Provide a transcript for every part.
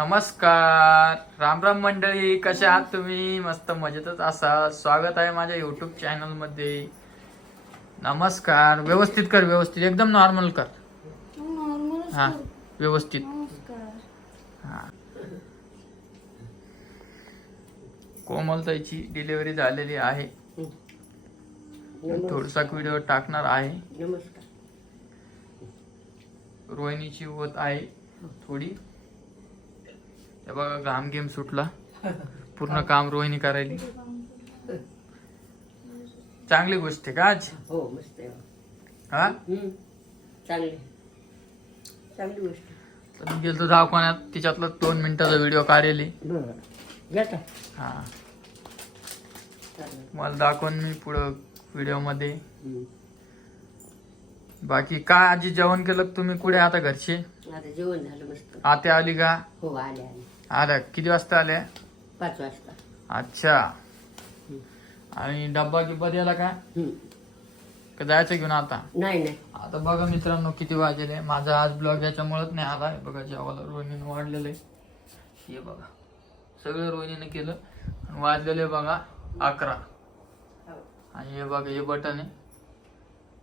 नमस्कार, राम राम मंडळी. कसे आहात तुम्ही? मस्त मजेतच असाल. स्वागत आहे माझ्या युट्यूब चॅनल मध्ये. नमस्कार. व्यवस्थित कर, व्यवस्थित एकदम नॉर्मल कर. हा व्यवस्थित. हा. कोमलताईची डिलिव्हरी झालेली आहे. थोडासा व्हिडिओ टाकणार आहे. नमस्कार. रोहिणीची होत आहे थोडी. हे बघा घाम गेम सुटला. पूर्ण काम रोहिणी करायली. चांगली गोष्ट आहे का आज? हो मस्त आहे. हा चांगली चांगली गोष्ट. तर मी गेलतो दवाखान्यात. तिच्यातलं 2 मिनिटाचा व्हिडिओ काढली. घेता हा मला दाखवून मी पुढं व्हिडिओ मध्ये. बाकी काय आजी जेवण केलं का तुम्ही? कुठे आता घरचे? आता जेवण झालं मस्त. आत्या आली का? हो आले आले. आल्या किती वाजता आल्या? 5 वाजता. अच्छा. आणि डब्बा गिब्बा द्यायला का? का जायचं घेऊन आता? नाही नाही आता बघा मित्रांनो किती वाजले. माझा आज ब्लॉग याच्यामुळेच नाही आला. बघा जेवायला रोहिणीने वाढलेलं आहे. हे बघा सगळं रोहिणीने केलं. आणि वाजलेले बघा 11. आणि हे बघा हे बटन आहे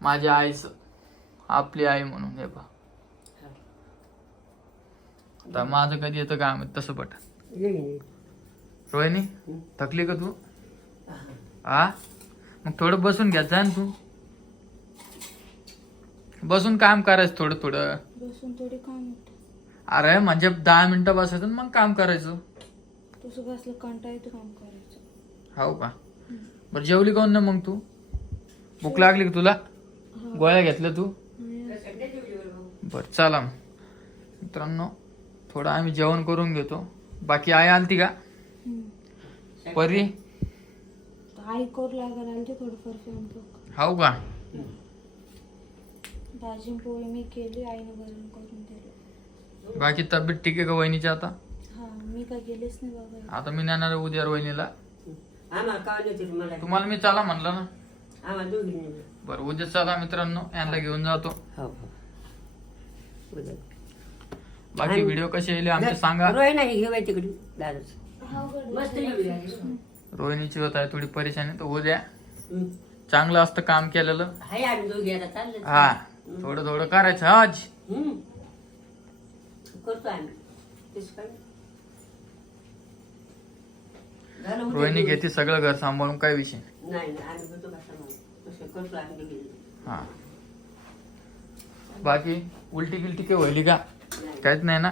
माझ्या आईचं, आपली आई म्हणून. हे बघा आता माझं कधी येतं काम तसं बटन. येईन. रोहिणी थकली का तू? हा मग थोडं बसून घ्यायचं आहे ना तू. बसून काम करायचं थोडं थोडं. बसून थोडी काम होतं. अरे म्हणजे 10 मिनिटं बसायचं मग काम करायचं. तसं बसलं कंटाळा येतो काम करायचं. हो का? बरं जेवली कोण ना मग तू? भूक लागली का तुला? गोळ्या घेतल्या तू? बर चला मित्रांनो थोडं आम्ही जेवण करून घेतो. बाकी आई आलती का? परी आई करू लागायला आली थोडंफार स्वयंपाक. हो का? भाजी पोळी मी केली, आईने गरम करून दिली. बाकी तब्येत ठीक आहे का वहिनीची आता? हा मी काय गेलेच नाही बाबा. आता मी नेणार आहे उद्या वहिनीला. आम्हाला काय नाही मला. तुम्हाला मी चला म्हणलं ना. आम्हाला दोघी बरं उद्या चला मित्रांनो, यांना घेऊन जातो. हो उद्या. बाकी व्हिडिओ कसे येईल आमचे सांगा. रोय नाही घेवाय तिकडे दादाच हा गं, मस्त जेवली. रोहिणीची होत आहे थोडी परेशानी, तर उद्या चांगलं असतं काम केलेलं. हाय आम्ही दोघी आता चालले. हा थोडं थोडं करायचं आज. करतो आम्ही. तेच काय झालं उद्या रोहिणी जेवू. घेते सगळं घर सांभाळून, काय विषय नाही नाही आम्ही करतो का सांभाळ. तसं करतो आम्ही दोघी. हा. बाकी उलटी गिलटी काही व्हायली का? काहीच नाही ना?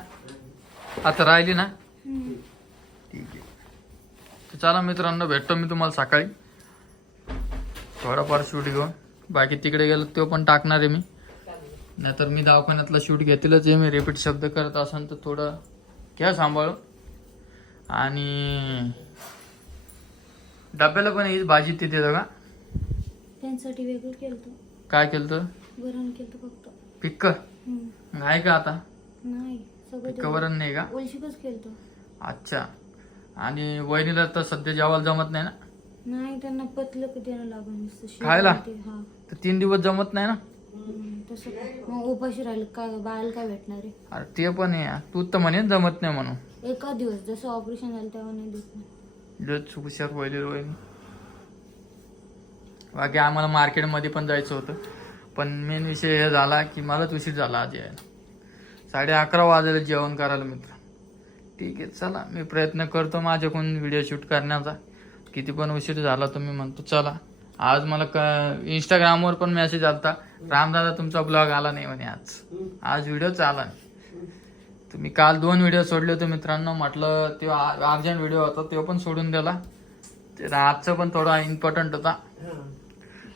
आता राहिली ना? ठीक आहे. तर चला मित्रांनो भेटतो मी तुम्हाला सकाळी थोडाफार शूट घेऊन. बाकी तिकडे गेलो तो पण टाकणार आहे मी. नाहीतर मी दवाखान्यातला शूट घेतीलच आहे. मी रिपीट शब्द करत असेल तर थोडं घ्या सांभाळून. आणि डब्याला पण हीच भाजी तिथे का? त्यांसाठी वेगळं केलं. काय केलं तर? वरण केलं फक्त. पिक्क आहे का आता? नाही सगळं पिक्क वरण नाही का? ओलशीकच केलं. अच्छा. आणि वहिनीला तर सध्या जेवायला जमत नाही ना? नाही त्यांना पतलं कधी द्यायला लागून नुसतं खायला? हा तर 3 दिवस जमत नाही ना? तसं मग उपाशी राहिलं काय बाळाला काय भेटणार आहे? अरे ते पण आहे. तू तर म्हणे जमत नाही म्हणून. एका दिवस जसं ऑपरेशन झालं तेव्हा नाही देत नाही. लयच हुशार व्हायली रोहिणी. बाकी आम्हाला मार्केटमध्ये पण जायचं होतं, पण मेन विषय हे झाला की मलाच उशीर झाला आज यायला. 11:30 वाजले जेवण करायला मित्र. ठीक आहे चला मी प्रयत्न करतो माझ्याकडून व्हिडिओ शूट करण्याचा. किती पण उशीर झाला तर मी म्हणतो चला. आज मला इंस्टाग्रामवर पण मेसेज आलता, रामदादा तुमचा ब्लॉग आला नाही म्हणे आज व्हिडिओच आला नाही. तुम्ही काल 2 व्हिडिओ सोडले होते मित्रांनो. म्हटलं ते अर्जंट व्हिडिओ होता तो पण सोडून दिला. ते आजचं पण थोडा इम्पॉर्टंट होता,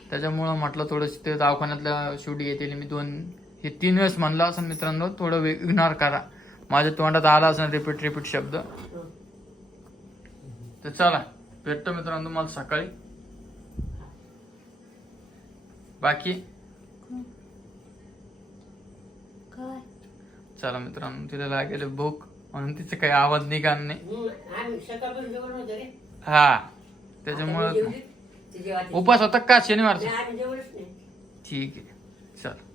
त्याच्यामुळं म्हटलं थोडंसं ते दवाखान्यातलं शूट घेतली मी 3 वेळेस म्हणलं असं मित्रांनो. थोडं इग्नोर करा. माझ्या तोंडात आला असं रिपीट शब्द. तर चला भेटतो मित्रांनो मला सकाळी. बाकी काय चला मित्रांनो तिला लागेल भूक म्हणून तिचं काही आवाज निघाल नाही. आम्ही सकाळपासून जेवण होतं रे. हा त्याच्यामुळं उपास होता का शनिवारचा? आम्ही जेवणच नाही. ठीक आहे चल.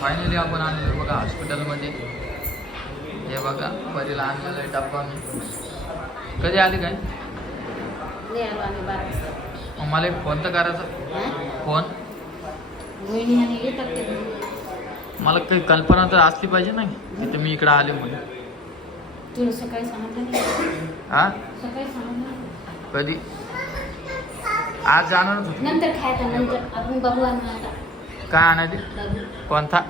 फायनली आपण आलेलो बघा हॉस्पिटलमध्ये. हे बघा परीला आणलेला आहे डब्बा मी. कधी आली काय? नाही आलो आम्ही 12 वाजता. मग मला एक फोन तर करायचा. हा? फोन वहिनी आणि येतात ते घरी. मला काही कल्पना तर असली पाहिजे ना की तुम्ही इकडं आले म्हणून. तुला सकाळी सांगितलं नाही? हा सकाळी सांगितलं नाही? कधी? आज जाणारच होती. नंतर खायचं नंतर आपण बघू आणू आता. काय आणायचे? बघू. कोणता?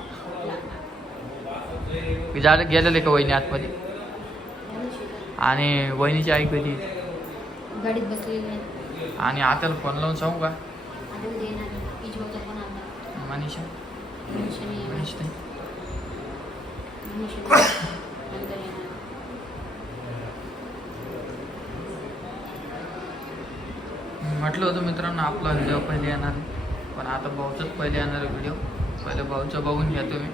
मी झालं गेलेले का वहिनी आतमध्ये? आणि वहिनीची आई कधी? गाडीत बसलेली नाही. आणि आत्याला फोन लावून सांगू का? आता उद्या येणार. इजवचा फोन आला. मनीषा मनीषा नाही येणार. मनीष नाही. मनीषा नाही. नंतर येणार. म्हटलं होतं मित्रांनो आपला व्हिडिओ पहिले येणार आहे, पण आता भाऊचाच पहिले येणार आहे व्हिडिओ. पहिले भाऊचं बघून घ्या तुम्ही.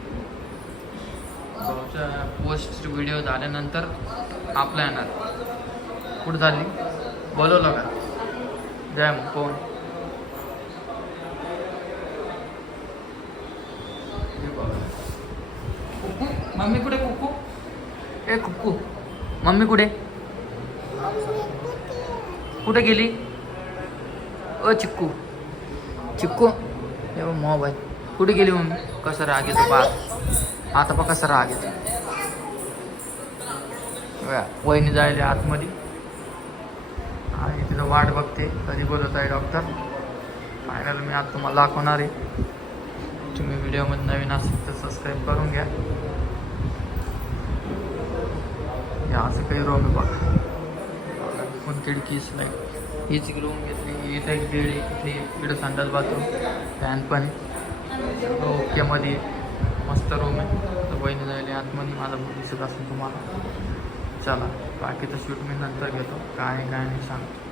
भाऊचा पोस्ट व्हिडिओ झाल्यानंतर आपला येणार. कुठं झाली? बोलवलं का? द्या मग फोन. कुक्कू मम्मी कुठे? कुक्कू ए कुक्कू मम्मी कुठे? कुठे गेली? ओ चिक्कू चिक्कू हे बघ मोबाईल. कुठे गेली मम्मी? कसं राग येतो बा आता बघ कसं राग येतो. वहिनी जायला आतमध्ये आणि तिथं वाट बघते कधी बोलत आहे डॉक्टर. फायनल मी आज तुम्हाला दाखवणार आहे. तुम्ही व्हिडिओमध्ये नवीन असेल तर सबस्क्राईब करून घ्या. हे असं काही रोग बघा. पण खिडकीच नाही हीच रूम घेतली. इथं एक बेड आहे. इकडे संडास बाथरूम फॅन पण ओकेमध्ये मस्त रूम आहे. तर बहिणी जायला आतमध्ये माझा भाऊ दिसत असेल तुम्हाला. चला बाकीचं शूट मी नंतर घेतो. काय नाही सांगतो.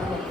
बरोबर.